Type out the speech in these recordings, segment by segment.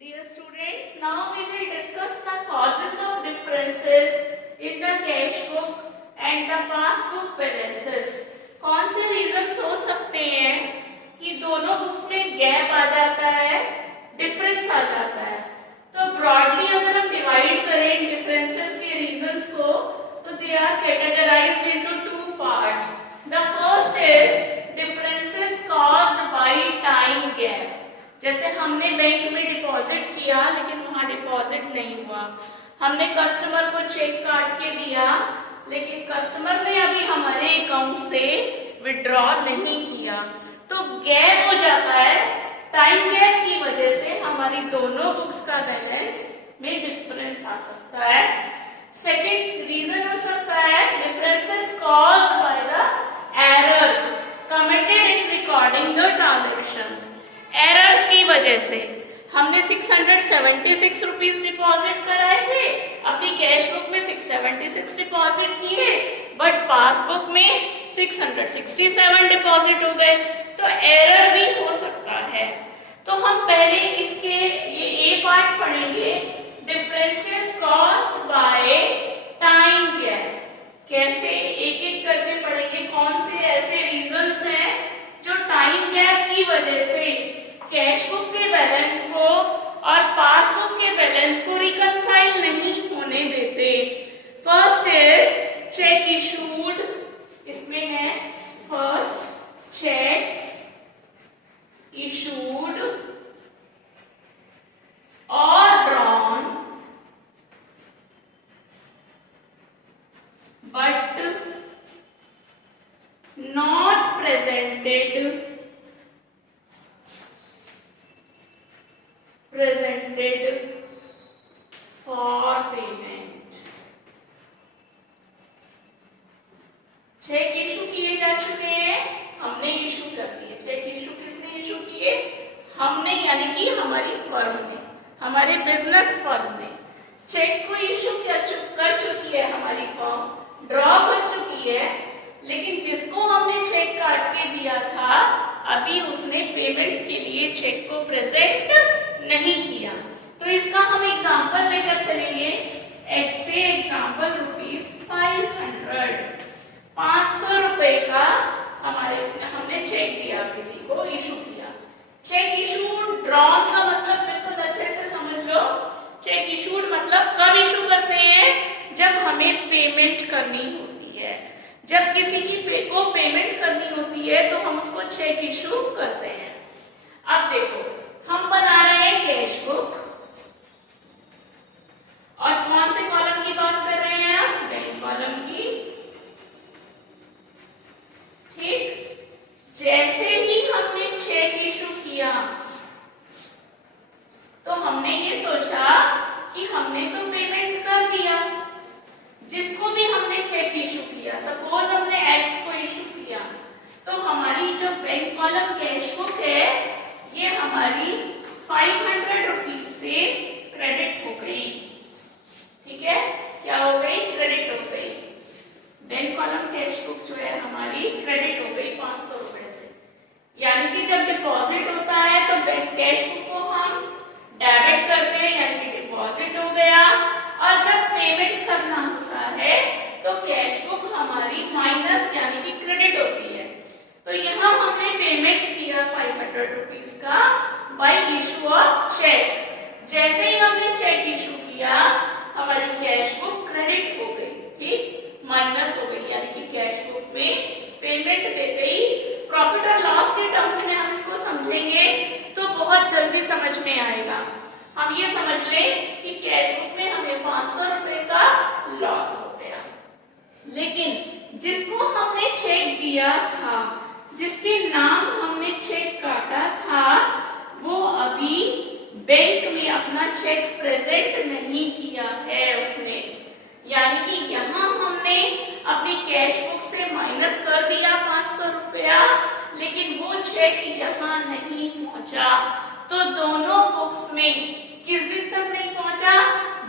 Dear students, now we will discuss the causes of differences in the cash book and the passbook balances. कौन से reasons हो सकते हैं कि दोनों बुक्स में गैप आ जाता है, डिफरेंस आ जाता है? तो ब्रॉडली अगर हम डिवाइड करें डिफरेंसेस के रीजंस को, तो they are categorised into two parts. The first is differences caused by time gap. जैसे हमने बैंक में डिपॉजिट किया लेकिन वहां डिपॉजिट नहीं हुआ, हमने कस्टमर को चेक काट के दिया लेकिन कस्टमर ने अभी हमारे अकाउंट से विड्रॉ नहीं किया, तो गैप हो जाता है. टाइम गैप की वजह से हमारी दोनों बुक्स का बैलेंस में डिफरेंस आ सकता है. सेकेंड रीजन हो सकता है differences caused by the errors committed in recording the transactions. Errors की वजह से हमने 676 रुपीज डिपॉजिट कराए थे, अपनी कैश बुक में 676 डिपॉजिट किए, बट पासबुक में 667 डिपॉजिट हो गए, तो एरर भी हो सकता है. तो हम पहले इसके ये ए पार्ट पढ़ेंगे, differences caused by time gap. कैसे एक एक करके पढ़ेंगे कौन से ऐसे रीजंस हैं जो टाइम गैप की वजह से कैश बुक के बैलेंस को और पासबुक के बैलेंस को रिकंसाइल नहीं होने देते. First is cheque issued. इसमें है फर्स्ट चेक्स इशूड और drawn but not presented for payment. Cheque issue किए जा चुके हैं, हमने इशू कर दिए. चेक इशू किसने इशू किए? हमने, यानी कि हमारी फर्म ने, हमारे बिजनेस फर्म ने चेक को इशू कर चुकी है, हमारी फर्म ड्रॉ कर चुकी है, लेकिन जिसको हमने चेक काट के दिया था अभी उसने पेमेंट के लिए चेक को प्रेजेंट नहीं किया. तो इसका हम एग्जांपल लेकर चलेंगे. से एग्जांपल ₹500, 500 रुपए का हमने चेक दिया, किसी को इशू किया. चेक इशूड ड्रॉन का मतलब बिल्कुल अच्छे से समझ लो. चेक इशूड मतलब कब इशू करते हैं? जब हमें पेमेंट करनी होती है. जब किसी को पेमेंट करनी होती है तो हम उसको चेक इशू करते हैं. अब देखो, हम बना रहे हैं कैश बुक और कौन से कॉलम की बात कर रहे हैं आप? बैंक कॉलम की. ठीक, जैसे ही हमने चेक इशू किया तो हमने ये सोचा कि हमने तो पेमेंट कर दिया. जिसको भी हमने चेक इशू किया, सपोज हमने एक्स को इशू किया, तो हमारी जो बैंक कॉलम कैश बुक है ये हमारी 500 रुपीज से क्रेडिट हो गई. ठीक है, क्या हो गई? क्रेडिट हो गई. बैंक कॉलम कैश बुक जो है हमारी क्रेडिट हो गई 500 रुपए से. यानी कि जब डिपॉजिट होता है तो बैंक कैश बुक को हम डेबिट करते हैं, यानी कि डिपॉजिट हो गया, और जब पेमेंट करना होता है तो कैश बुक हमारी माइनस यानी कि क्रेडिट होती है. तो यहाँ हमने पेमेंट किया 500 रुपीज का बाय इशू ऑफ चेक. जैसे ही हमने चेक इशू किया हमारी कैश बुक क्रेडिट हो गई, ठीक, माइनस हो गई, यानी कि कैश बुक में पेमेंट दे गई. प्रॉफिट और लॉस के टर्म्स में हम इसको समझेंगे तो बहुत जल्दी समझ में आएगा. हम ये समझ लें कि कैश बुक में हमें 500 रुपए का लॉस हो गया, लेकिन जिसको हमने चेक दिया था, जिसके नाम हमने चेक काटा था, वो अभी बैंक में अपना चेक प्रेजेंट नहीं किया है उसने. यानी कि यहाँ हमने अपनी कैश बुक से माइनस कर दिया 500 रुपया, लेकिन वो चेक यहाँ नहीं पहुंचा. तो दोनों बुक्स में किस दिन तक नहीं पहुंचा?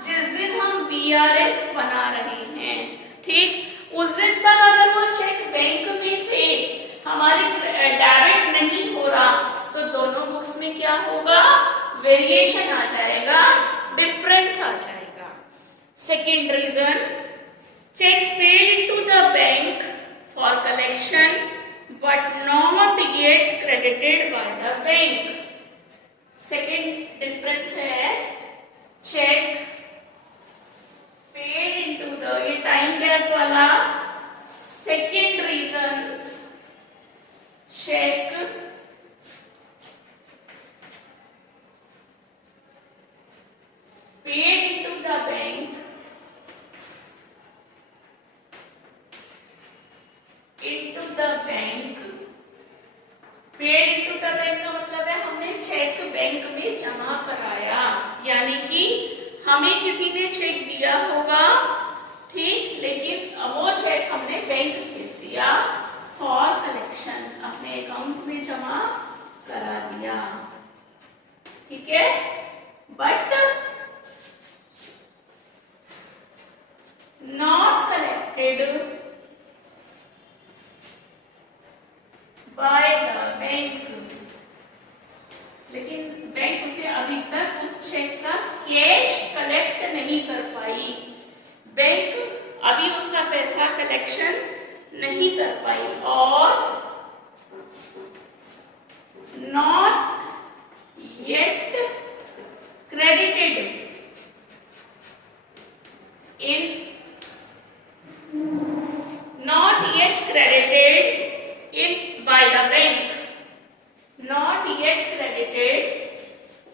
जिस दिन हम बीआरएस बना रहे हैं, ठीक, उस दिन तक अगर वो चेक बैंक में से हमारी डेबिट नहीं हो रहा तो दोनों बुक्स में क्या होगा? वेरिएशन आ जाएगा, डिफरेंस आ जाएगा। Second reason, checks paid into the bank for collection but not yet credited by the bank. Second difference है चेक पेड इनटू द, ये टाइम गैप वाला second reason, cheque paid into the bank into the bank, paid into the bank का मतलब है हमने cheque bank में जमा कराया, यानी कि हमें किसी ने चेक दिया होगा, ठीक, लेकिन वो चेक हमने बैंक भेज दिया फॉर कलेक्शन, अपने अकाउंट में जमा करा दिया, ठीक है। But not collected by the bank, लेकिन बैंक उसे अभी तक उस चेक का कैश कलेक्ट नहीं कर पाई, बैंक अभी उसका पैसा कलेक्शन नहीं कर पाई, और not yet credited in, not yet credited in by the bank, not yet credited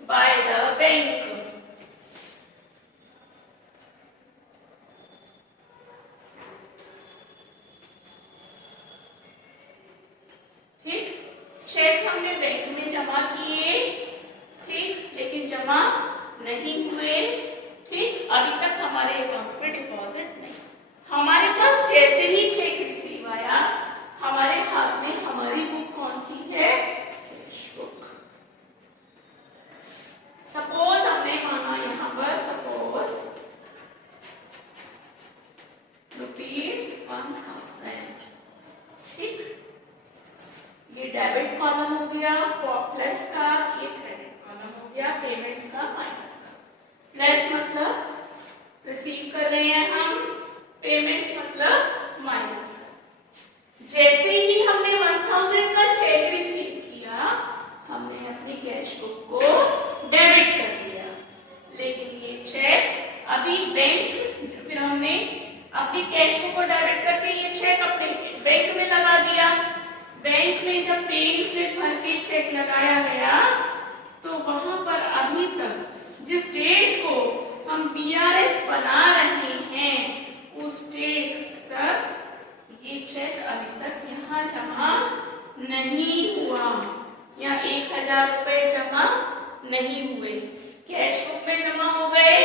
by the bank. ठीक, चेक हमने बैंक में जमा किए, ठीक, लेकिन जमा नहीं हुए, ठीक, अभी तक हमारे अकाउंट पे डिपॉजिट नहीं। हमारे पास जैसे ही चेक रिसीव आया, हमारे हाथ में हमारी बुक कौन सी है, कैश बुक। सपोज हमने माना यहाँ पर, सपोज ₹1000, ठीक, ये डेबिट कॉलम हो गया प्लस का, ये क्रेडिट कॉलम हो गया पेमेंट का माइनस का। प्लस मतलब रिसीव कर रहे हैं हम, पेमेंट मतलब माइनस। जैसे ही हमने 1000 का चेक रिसीव किया, हमने अपनी कैश बुक को डेबिट कर दिया, लेकिन ये चेक अभी बैंक, फिर हमने अपनी कैश बुक को डेबिट करके ये चेक अपने बैंक में लगा दिया। बैंक में जब पेइंग स्लिप भर के चेक लगाया गया, तो वहां पर अभी तक जिस डेट को हम BRS बना रहे हैं, उस डेट तक ये चेक अभी तक यहाँ जमा नहीं हुआ, या 1000 रुपए जमा नहीं हुए, कैश बुक में जमा हो गए,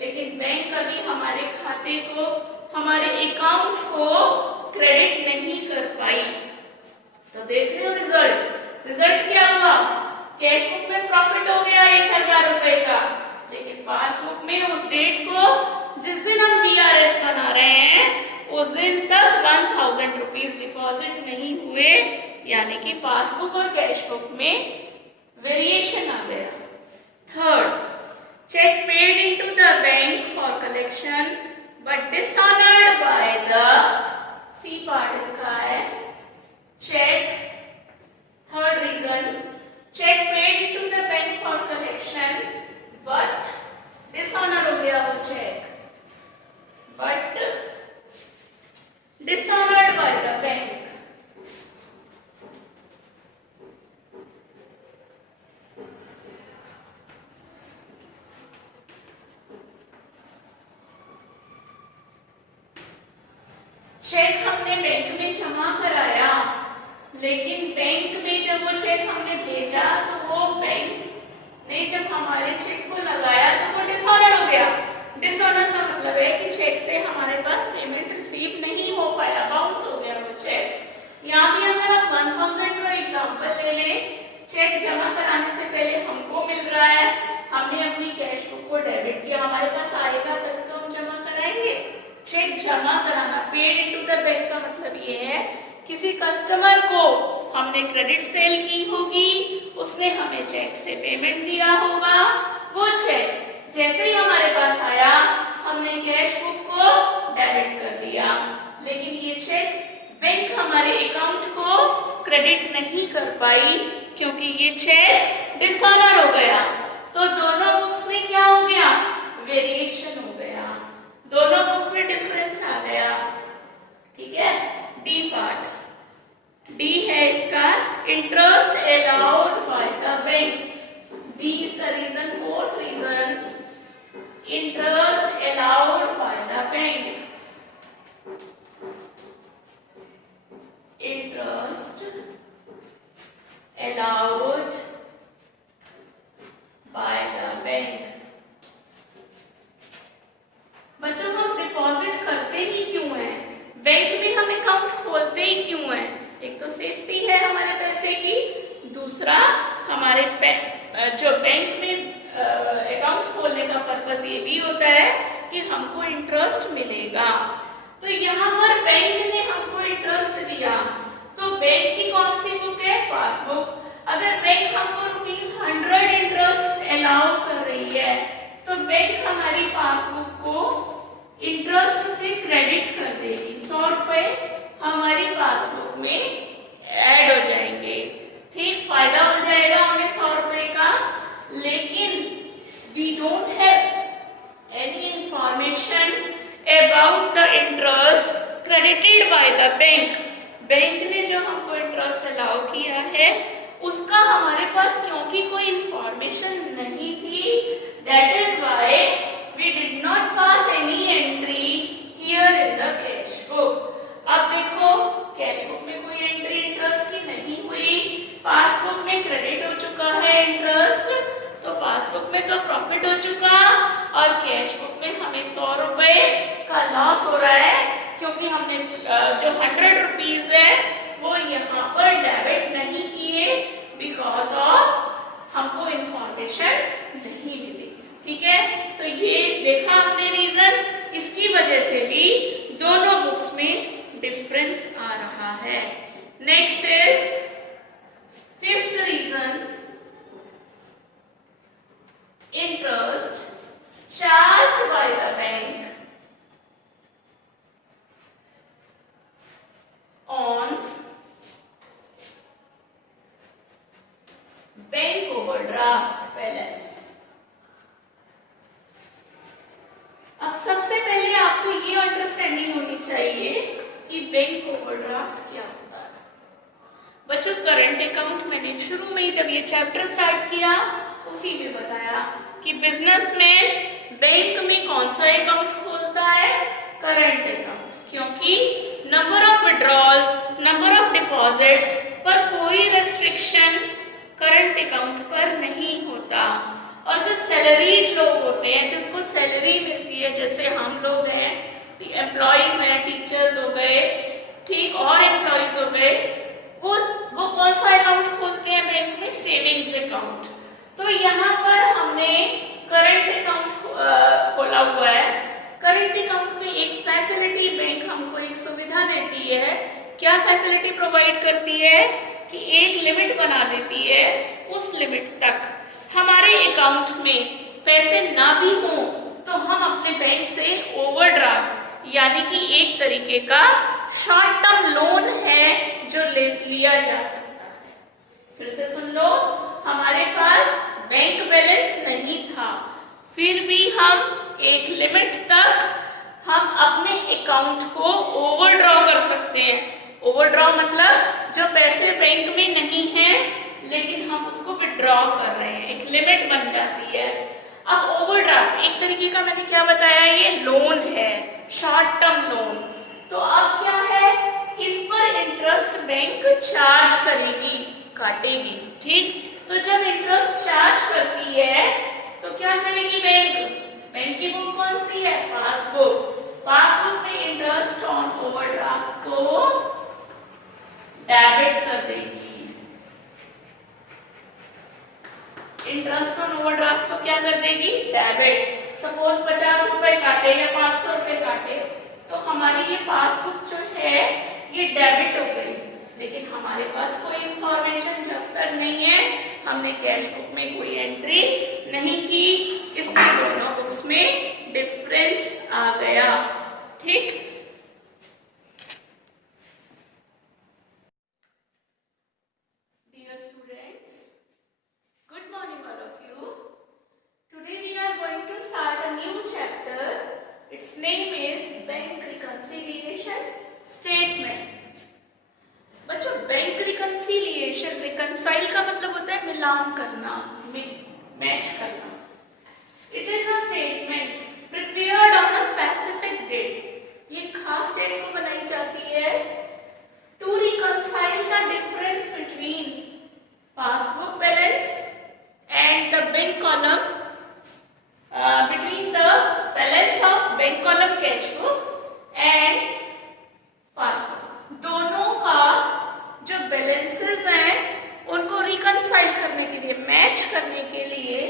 लेकिन बैंक अभी हमारे खाते को, हमारे अकाउंट को क्रेडिट नहीं कर पाई। तो देख रहे हो रिजल्ट, रिजल्ट क्या हुआ, कैश बुक में प्रॉफिट हो गया 1000 रुपए का, लेकिन पासबुक में उस डेट को, जिस दिन हम BRS बना रहे हैं, उस दिन तक 1000 रुपीज डिपॉजिट नहीं हुए, यानी कि पासबुक और कैश बुक में वेरिएशन आ गया। Third, cheque paid into the bank for collection but dishonoured by the, C part इसका है cheque, third reason, cheque paid into the bank for collection but dishonour हो गया वो cheque, but dishonored by the bank. Cheque हमने bank में जमा कराया, लेकिन बैंक में जब वो चेक हमने भेजा, तो वो बैंक ने जब हमारे चेक को लगाया, तो वो डिसऑनर हो गया। डिसऑनर का मतलब है कि चेक से हमारे पास पेमेंट रिसीव नहीं हो पाया, बाउंस हो गया वो चेक। यहाँ भी अगर आप 1000 का एग्जांपल ले लें, चेक जमा कराने से पहले हमको मिल रहा है, हमने अपनी कैश बुक को डेबिट किया, हमारे पास आएगा तब तो हम जमा कराएंगे। चेक जमा कराना, पेड इनटू द बैंक का मतलब ये है, किसी कस्टमर को हमने क्रेडिट सेल की होगी, उसने हमें चेक से पेमेंट दिया होगा। वो चेक जैसे ही हमारे पास आया हमने कैश बुक को डेबिट कर दिया, लेकिन ये चेक बैंक हमारे अकाउंट को क्रेडिट नहीं कर पाई क्योंकि ये चेक डिसऑनर हो गया। तो दोनों बुक्स में क्या हो गया? वेरिएशन हो गया, दोनों बुक्स में डिफरेंस आ गया। ठीक है, डी पार्ट, डी है इसका interest allowed by the bank. D is the reason, fourth reason, interest allowed by the bank. Interest allowed by the bank. बच्चों हम डिपॉजिट करते ही क्यों हैं? बैंक में हम अकाउंट खोलते ही क्यों हैं? एक तो सेफ्टी है हमारे पैसे की, दूसरा हमारे जो बैंक में अकाउंट खोलने का पर्पस ये भी होता है कि हमको इंटरेस्ट मिलेगा। तो यहाँ पर बैंक ने हमको इंटरेस्ट दिया, तो बैंक की कौन सी बुक है? पासबुक। अगर बैंक हमको ₹100 इंटरेस्ट अलाउ कर रही है तो बैंक हमारी पासबुक को इंटरेस्ट से क्रेडिट कर देगी। 100 रुपए हमारी पासबुक में ऐड हो जाएंगे। ठीक, फायदा हो जाएगा हमें 100 रुपए का, लेकिन we don't have any information about the interest credited by the bank. Bank ने जो हमको इंटरेस्ट अलाउ किया है उसका हमारे पास क्योंकि कोई इंफॉर्मेशन नहीं थी, that is why we did not pass any entry here in the cash book. अब देखो कैश बुक में कोई एंट्री इंटरेस्ट की नहीं हुई, पासबुक में क्रेडिट हो चुका है इंटरेस्ट, तो पासबुक में तो प्रॉफिट हो चुका और कैश बुक में हमें 100 रुपए का लॉस हो रहा है क्योंकि हमने जो 100 रुपीज है वो यहाँ पर डेबिट नहीं किए बिकॉज ऑफ हमको इंफॉर्मेशन नहीं मिली। ठीक है, तो ये देखा आपने रीजन, इसकी वजह से भी दोनों बुक्स में डिफरेंस आ रहा है। Next is fifth reason, interest charged by the bank on bank overdraft balance. अब सबसे पहले आपको ये अंडरस्टैंडिंग होनी चाहिए कि बैंक ओवरड्राफ्ट क्या होता है। बच्चों करंट अकाउंट मैंने शुरू में जब ये चैप्टर स्टार्ट किया उसी में बताया कि बिजनेस में बैंक में कौन सा अकाउंट खोलता है? करंट अकाउंट, क्योंकि number of withdrawals, number of deposits पर कोई रेस्ट्रिक्शन करंट अकाउंट पर नहीं होता। और जो सैलरीड लोग होते हैं, जिनको सैलरी मिलती है, जैसे हम लोग हैं, एम्प्लॉइज हैं, टीचर्स हो गए, ठीक, और एम्प्लॉइज हो गए, वो कौन सा अकाउंट खोलते हैं बैंक में? Savings account. तो यहाँ पर हमने करंट अकाउंट खोला हुआ है। करंट अकाउंट में एक फैसिलिटी बैंक हमको एक सुविधा देती है। क्या फैसिलिटी प्रोवाइड करती है? कि एक लिमिट बना देती है, उस लिमिट तक हमारे अकाउंट में पैसे ना भी हों तो हम अपने बैंक से ओवरड्राफ्ट यानी कि एक तरीके का शॉर्ट टर्म लोन है जो लिया जा सकता है। फिर से सुन लो, हमारे पास बैंक बैलेंस नहीं था, फिर भी हम एक लिमिट तक हम अपने अकाउंट को ओवरड्रॉ कर सकते हैं। ओवरड्रॉ मतलब जो पैसे बैंक में नहीं है लेकिन हम उसको विड्रॉ कर रहे हैं, एक लिमिट बन जाती है। अब ओवरड्राफ्ट एक तरीके का मैंने क्या बताया, ये लोन है, शॉर्ट टर्म लोन। तो अब क्या है, इस पर इंटरेस्ट बैंक चार्ज करेगी, काटेगी। ठीक, तो जब इंटरेस्ट चार्ज करती है तो क्या करेगी बैंक? बैंक की बुक कौन सी है? पासबुक। पासबुक में इंटरेस्ट ऑन ओवरड्राफ्ट को डेबिट कर देगी। इंटरेस्ट ऑन ओवरड्राफ्ट को क्या कर देगी? डेबिट। सपोज 50 रुपए काटे या 500 रुपए काटे तो हमारी ये पासबुक जो है ये डेबिट हो गई। लेकिन हमारे पास कोई इंफॉर्मेशन जब तक नहीं है, हमने कैश बुक में कोई एंट्री नहीं की, इसलिए दोनों बुक्स में डिफरेंस आ गया। ठीक, dear students, good morning all of you. Today we are going to start a new chapter. Its name is bank reconciliation statement. बच्चों, बैंक रिकंसिलिएशन, रिकंसाइल का मतलब होता है मिलान करना, मैच करना। It is a statement prepared on a specific date. ये खास डेट को बनाई जाती है to reconcile the difference between passbook balance and the bank column, between the balance of bank column cash book and passbook। दोनों का जो balances हैं उनको रिकंसाइल करने के लिए, मैच करने के लिए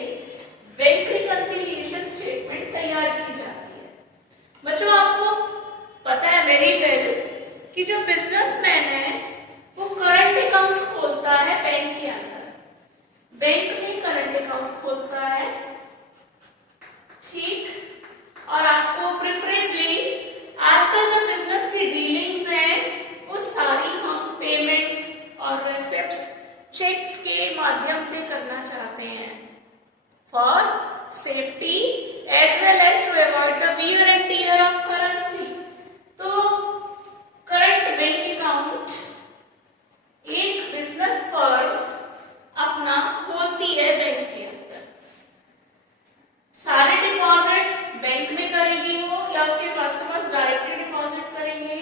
बैंक रिकंसिलिएशन स्टेटमेंट तैयार की जाती है। बच्चों, आपको पता है वेरी वेल कि जो बिजनेसमैन है वो करंट अकाउंट खोलता है बैंक के अंदर, बैंक में करंट अकाउंट खोलता है। ठीक, और आपको प्रेफरेबली आजकल जो बिजनेस की डीलिंग्स हैं वो सारी हम पेमेंट्स और रेसिप्ट्स, चेक्स के माध्यम से करना चाहते हैं for safety as well as to avoid the wear and tear of currency. तो करंट बैंक अकाउंट एक बिजनेस फर्म अपना खोलती है बैंक के अंदर। सारे डिपॉजिट्स बैंक में करेगी वो, या उसके कस्टमर्स डायरेक्टली डिपॉजिट करेंगे,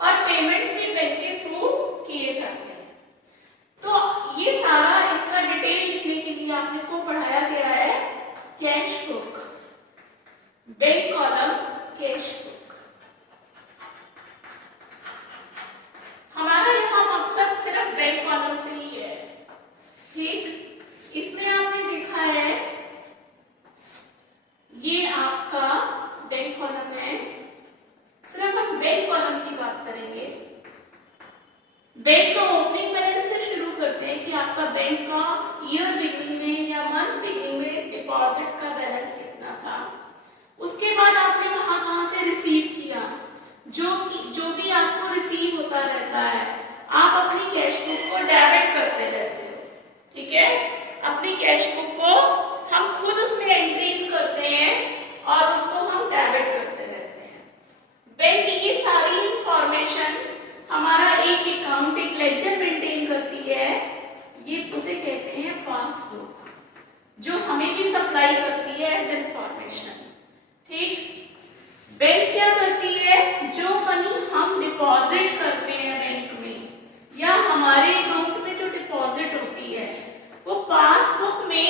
और पेमेंट्स भी बैंक के थ्रू किए जाते हैं। तो ये सारा इसका डिटेल लिखने के लिए आपने को पढ़ाया गया है cash book, bank column cash book. हमारा यहाँ मकसद सिर्फ बैंक कॉलम से ही है। ठीक, इसमें आपने देखा है ये आपका बैंक कॉलम है। सिर्फ हम बैंक कॉलम की बात करेंगे। बैंक का ओपनिंग बैलेंस से शुरू करते हैं कि आपका बैंक का ईयर बिगिनिंग में या मंथ बिगिनिंग में डिपॉजिट का बैलेंस कितना था। उसके बाद आपने कहां से रिसीव किया, जो भी आपको रिसीव होता रहता है, आप अपनी कैश बुक को डेबिट करते रहते हो। ठीक है, अपनी कैश बुक को हम खुद उसमें एंट्रीज करते हैं और उसको हम डेबिट करते रहते हैं। बैंक ये सारी इंफॉर्मेशन हमारा एक अकाउंट, एक लेजर मेंटेन करती है, ये उसे कहते हैं पासबुक, जो हमें भी सप्लाई करती है एज इंफॉर्मेशन। ठीक, बैंक क्या करती है, जो मनी हम डिपॉजिट करते हैं बैंक में या हमारे अकाउंट में जो डिपॉजिट होती है वो पासबुक में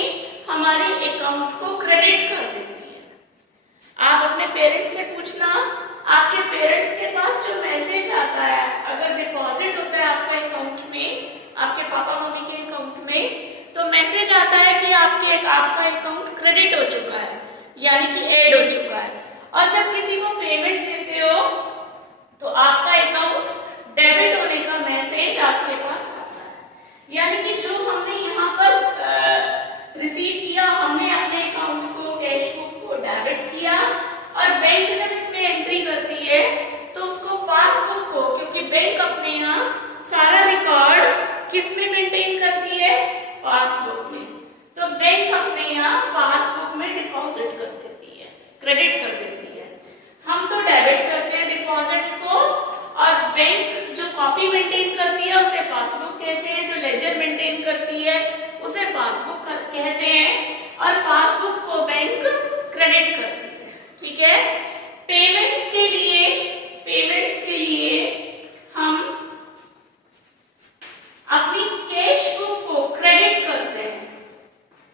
हमारे अकाउंट को क्रेडिट कर देती है। आप अपने पेरेंट्स से पूछना, आपके पेरेंट्स के पास जो मैसेज आता है, अगर डिपॉजिट होता है आपका अकाउंट में, आपके पापा मम्मी के अकाउंट में, तो मैसेज आता है कि आपका अकाउंट क्रेडिट हो चुका है, यानी कि ऐड हो चुका है। और जब किसी को पेमेंट देते हो तो आपका अकाउंट डेबिट होने का मैसेज आपके पास आता है, यानी कि जो हमने यहाँ पर रिसीव किया, हमने अपने अकाउंट को, कैश बुक को डेबिट किया, और बैंक जब इसमें एंट्री करती है तो उसको पासबुक को, क्योंकि बैंक अपने यहाँ सारा रिकॉर्ड किस में मेंटेन करती है, पासबुक में, तो बैंक अपने यहाँ पासबुक में डिपॉजिट कर देती है, क्रेडिट कर देती है। हम तो डेबिट करते हैं डिपॉजिट्स को, और बैंक जो कॉपी मेंटेन करती है उसे पासबुक कहते हैं, जो लेजर मेंटेन करती है उसे पासबुक कहते हैं, और पासबुक को बैंक क्रेडिट करती है। ठीक है, पेमेंट्स के लिए हम अपनी कैश बुक को क्रेडिट करते हैं,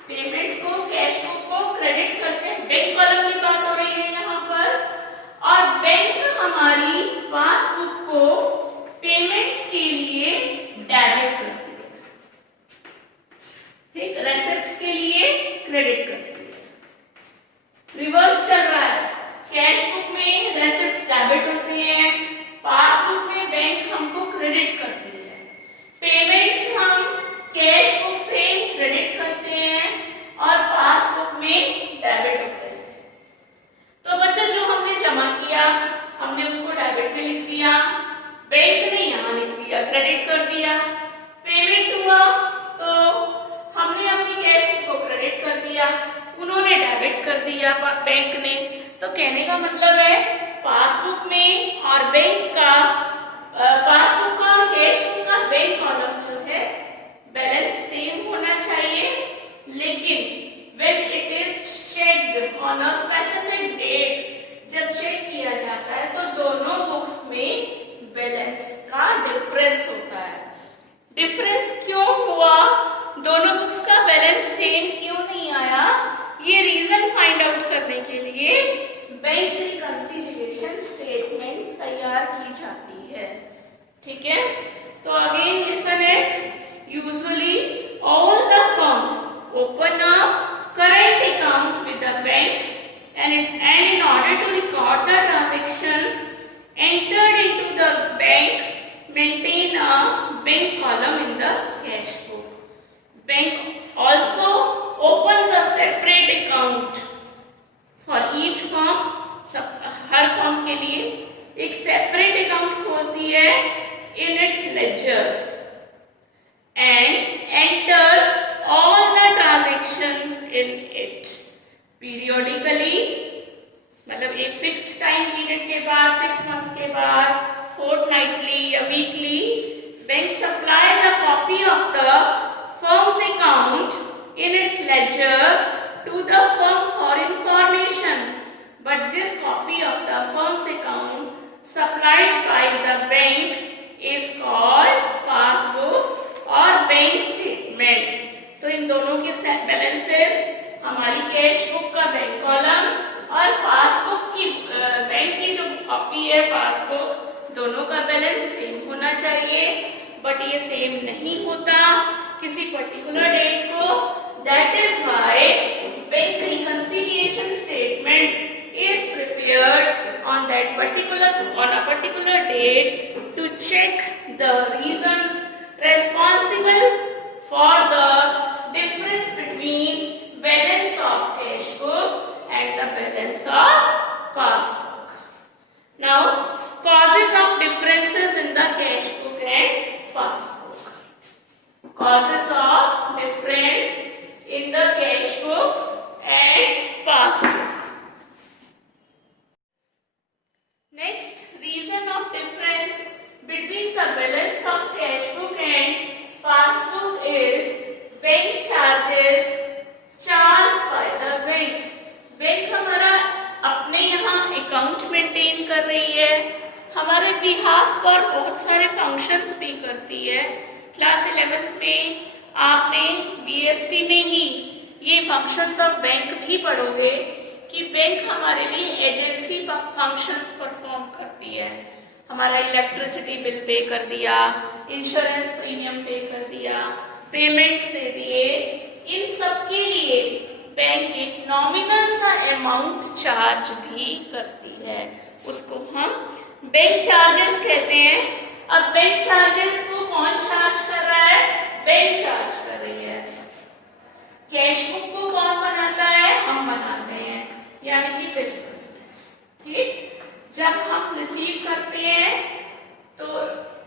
पेमेंट्स को, कैश बुक को क्रेडिट करते हैं। बैंक कॉलम की बात हो रही है यहाँ पर, और बैंक हमारी पासबुक को पेमेंट्स के लिए डेबिट करती है। ठीक, रेसिप्ट्स के लिए क्रेडिट करती है। रिवर्स चल रहा है, कैश बुक में रेसिप्ट्स डेबिट होते हैं, पासबुक में बैंक हमको क्रेडिट करती है। उन्होंने डेबिट कर दिया बैंक ने। तो कहने का मतलब है पासबुक में और बैंक का पासबुक का और कैश बुक का बैंक कॉलम जो है बैलेंस सेम होना चाहिए, लेकिन when it is checked on a specific date, जब चेक किया जाता है तो दोनों बुक्स में बैलेंस का डिफरेंस होता है। डिफरेंस क्यों हुआ, दोनों बुक्स का बैलेंस सेम क्यों नहीं आया, ये रीजन फाइंड आउट करने के लिए बैंक रिकंसिलिएशन स्टेटमेंट तैयार की जाती है। ठीक है, तो again listen it. Usually all the firms open a current account with the bank and in order to record the transactions entered into the bank maintain a bank column in the cash book. Bank also opens a separate account for each firm, her firm के लिए एक separate account खोलती है in its ledger and enters all the transactions in it periodically, मतलब एक fixed time period के बाद, 6 months के बाद, फोर्टनाइटली या weekly, bank supplies a copy of the firm's account in its ledger to the firm for information, but this copy of the firm's account supplied by the bank is called passbook और bank statement. तो इन दोनों के balances, हमारी cash book का bank column और passbook की bank की जो कॉपी है पासबुक, दोनों का बैलेंस सेम होना चाहिए, बट ये सेम नहीं होता किसी पर्टिकुलर डेट को। That is why bank reconciliation statement is prepared on a particular date to check the reasons responsible for the difference between balance of cash book and the balance of passbook. Now, causes of differences in the cash book and passbook. Causes of difference in the cash book and passbook. Next, reason of difference between the balance of cash book and passbook is bank charges charged by the bank. Bank हमारा अपने यहाँ account maintain कर रही है, हमारे behalf पर बहुत सारे फंक्शंस भी करती है। क्लास 11th में आपने बीएसटी में ही ये फंक्शंस ऑफ बैंक भी पढ़ोगे कि बैंक हमारे लिए एजेंसी फंक्शंस परफॉर्म करती है। हमारा इलेक्ट्रिसिटी बिल पे कर दिया, इंश्योरेंस प्रीमियम पे कर दिया, पेमेंट्स दे दिए, इन सब के लिए बैंक एक नॉमिनल सा अमाउंट चार्ज भी करती है, उसको हम बैंक चार्जेस कहते हैं। अब बैंक चार्जेस को कौन चार्ज कर रहा है, बैंक चार्ज कर रही है। कैश बुक को कौन बनाता है, हम बनाते हैं, यानी कि बिजनेस में। ठीक, जब हम रिसीव करते हैं तो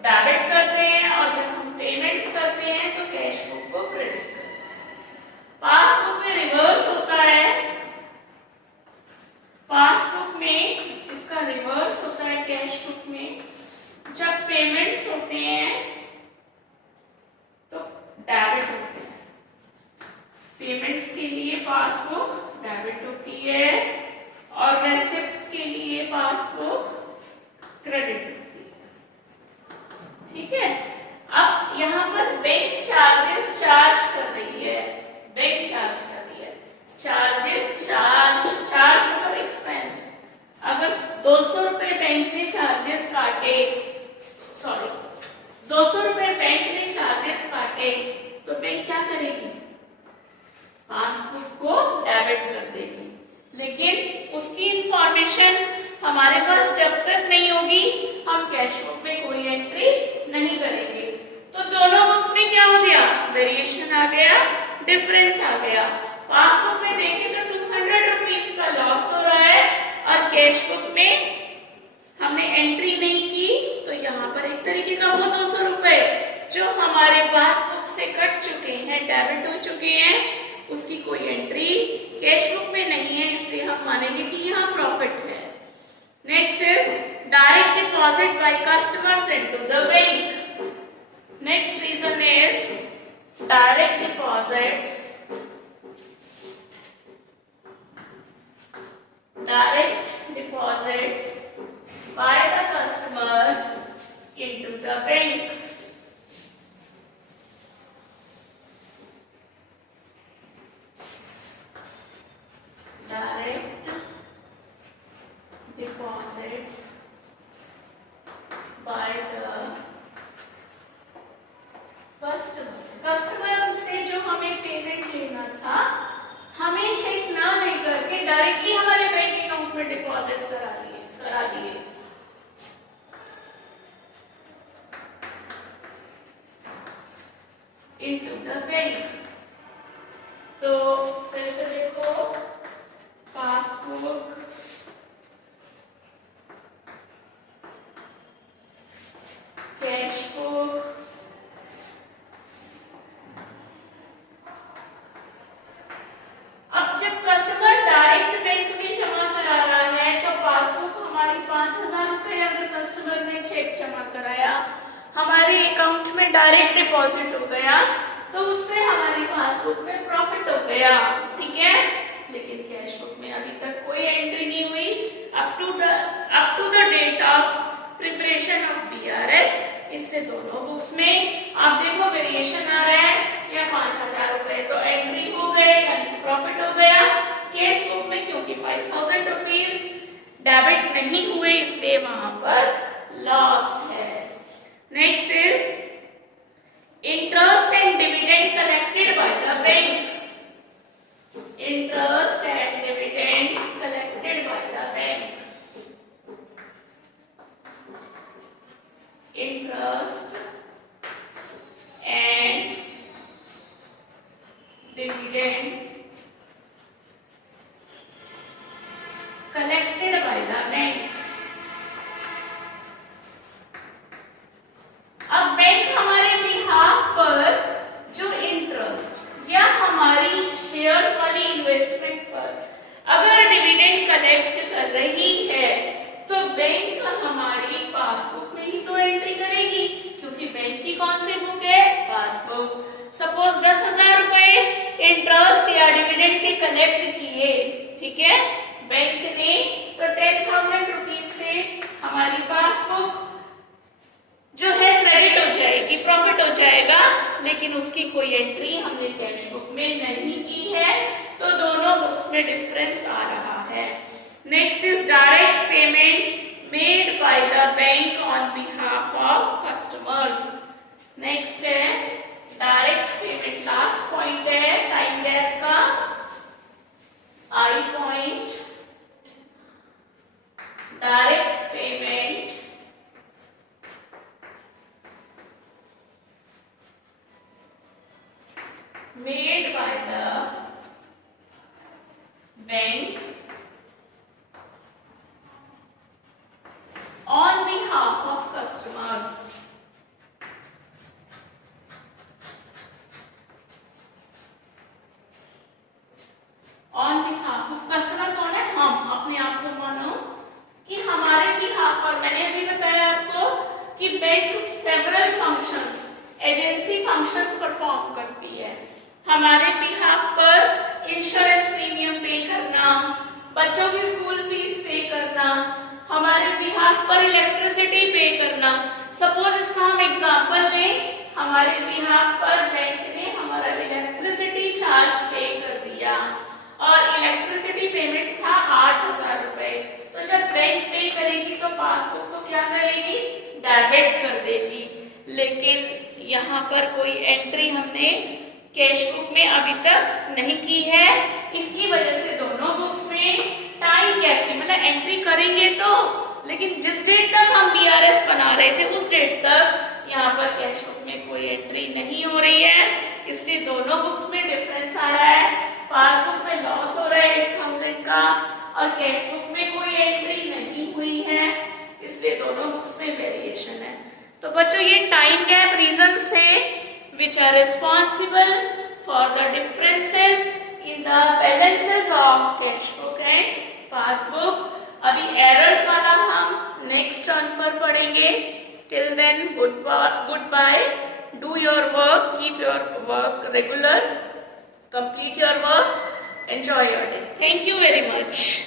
डेबिट करते हैं और जब हम पेमेंट्स करते हैं तो कैश बुक को क्रेडिट करते हैं। पासबुक में रिवर्स होता है, पासबुक में इसका रिवर्स होता है कैश बुक में। जब पेमेंट्स होते हैं तो डेबिट होते हैं, पेमेंट्स के लिए पासबुक डेबिट होती है और रेसिप्ट्स के लिए पासबुक क्रेडिट होती है। ठीक है, अब यहाँ पर बैंक चार्जेस चार्ज कर रही है, बैंक चार्ज कर रही है, चार्जेस चार्ज मतलब एक्सपेंस। अगर 200 रुपए बैंक ने चार्जेस काटे, सॉरी 200 रुपए बैंक ने चार्जेस काटे, तो बैंक क्या करेगी, पासबुक को डेबिट कर देगी। लेकिन उसकी इंफॉर्मेशन हमारे पास जब तक नहीं होगी हम कैश बुक में कोई एंट्री नहीं करेंगे। तो दोनों बुक्स में क्या हो गया, वेरिएशन आ गया, डिफरेंस आ गया। पासबुक में देखें तो 200 रुपीज का लॉस हो रहा है और कैश बुक में हमने एंट्री नहीं की, तो यहाँ पर एक तरीके का वो 200 रुपए जो हमारे पासबुक से कट चुके हैं, डेबिट हो चुके हैं, उसकी कोई entry cash deposit by customers into the bank. Next reason is direct deposits. Direct deposits by the customer into the bank. Direct deposits by the customers. Customer से जो हमें पेमेंट लेना था, हमें चेक ना दे करके डायरेक्टली हमारे बैंक अकाउंट में डिपॉजिट करा दिए इनटू द बैंक। तो फिर से देखो, पासबुक, कैश बुक, अब जब कस्टमर डायरेक्ट बैंक में जमा करा रहा है तो पासबुक हमारी 5,000 रुपए अगर कस्टमर ने चेक जमा कराया, हमारे अकाउंट में डायरेक्ट डिपॉजिट हो गया, तो उससे हमारी पासबुक में प्रॉफिट हो गया, ठीक है। लेकिन कैश बुक में अभी तक कोई एंट्री नहीं हुई up to the date of preparation of BRS. इससे दोनों बुक्स में आप देखो वेरिएशन आ रहा है, या 5,000 रुपए तो एंट्री हो गए यानी प्रॉफिट हो गया। कैश बुक में क्योंकि 5,000 रुपीज डेबिट नहीं हुए इसलिए वहां पर लॉस है। Next is interest and dividend collected by the bank. Interest and dividend collected by the bank. Interest and dividend collected by the bank. अब बैंक हमारे बिहाफ पर जो इंटरेस्ट या हमारी शेयर्स वाली इन्वेस्टमेंट पर अगर डिविडेंड कलेक्ट कर रही है तो बैंक हमारी पासबुक में ही तो एंट्री करेगी, क्योंकि बैंक की कौन सी बुक है? पासबुक। सपोज 10,000 रुपए इंटरेस्ट या डिविडेंड के कलेक्ट किए, ठीक है, बैंक ने, तो 10,000 रुपीज से हमारी पासबुक जो है क्रेडिट हो जाएगी, प्रॉफिट हो जाएगा, लेकिन उसकी कोई एंट्री हमने कैश बुक में नहीं की है, तो दोनों बुक्स में डिफरेंस आ रहा है। Next is direct payment made by the bank on behalf of customers. Next है डायरेक्ट पेमेंट, लास्ट पॉइंट है टाइम गैप का, I point, direct payment made by the bank on behalf of customers. On behalf of customer कौन है? हम, अपने आप को मानो कि हमारे behalf पर, मैंने अभी बताया आपको कि bank several functions, agency functions perform करती है। हमारे बिहाफ पर इंश्योरेंस प्रीमियम पे करना, बच्चों की स्कूल फीस पे करना, हमारे बिहाफ पर इलेक्ट्रिसिटी पे करना। सपोज इसका हम एग्जांपल लें, हमारे बिहाफ पर बैंक ने हमारा इलेक्ट्रिसिटी चार्ज पे कर दिया और इलेक्ट्रिसिटी पेमेंट था 8,000 रुपए, तो जब बैंक पे करेगी तो पासबुक को क्या करेगी? डेबिट कर देगी। लेकिन यहाँ पर कोई एंट्री हमने कैश बुक में अभी तक नहीं की है, इसकी वजह से दोनों बुक्स में टाइम गैप की, मतलब एंट्री करेंगे तो, लेकिन जिस डेट तक हम बीआरएस बना रहे थे उस डेट तक यहाँ पर कैश बुक में कोई एंट्री नहीं हो रही है, इसलिए दोनों बुक्स में डिफरेंस आ रहा है। पासबुक में लॉस हो रहा है 8,000 का और कैश बुक में कोई एंट्री नहीं हुई है, इसलिए दोनों बुक्स में वेरिएशन है। तो बच्चों ये टाइम गैप रीजंस है which are responsible for the differences in the balances of cash book and passbook। अभी एरर्स वाला हम नेक्स्ट टर्न पर पढ़ेंगे. Till then goodbye. Do your work, keep your work regular, complete your work, enjoy your day. Thank you very much.